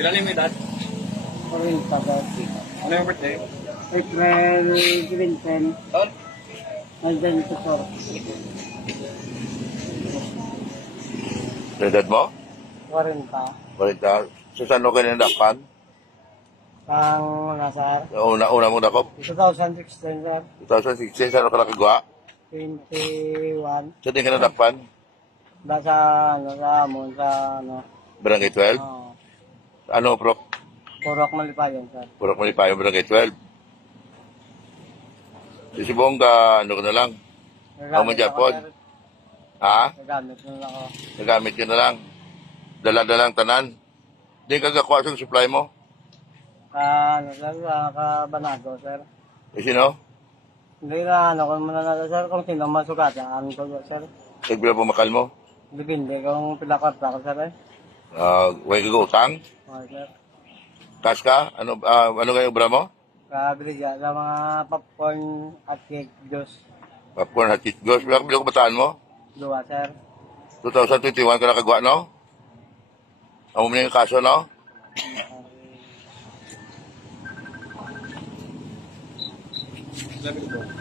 Kilala mo yung edad? Orin pa ba? Ano yung birthday? April 17, Taon? nandyan sa sor. Sa edad mo? Orin pa. Balita. Sa saan mo kayo nandapan? Ang nasar. Una mong dakop? 2016, sir. 2016, saan ka nakagawa? 21. Sa din ka nandapan? Sa, sa amon, sa, Barangay 12? Ano, bro? Purok Malipayan, sir. Purok Malipayo, Barangay 12. Si Bongga, ano ka na lang? Ang mo Japon? Ha? Nagamit na lang ako. Nagamit ka na lang? Dala-dalang tanan? Di ka gakuha sa supply mo? Sir, Kabanado, sir. Eh, sino? Hindi na, kung muna na, sir, kung sino masukatan, ko, sir. Nagbila pumakal mo? Depende kung pilakot ako, sir, eh. Huwag ka utang? Okay, sir. Cash ka? Ano kayo obra mo? Kabili dyan sa mga popcorn at cake juice. Popcorn at cheese ghost. Bilang ko bataan mo? Dua, sir. 2021 ka nakagawa, no? Amo mo na yung kaso, no? Sabi ko po.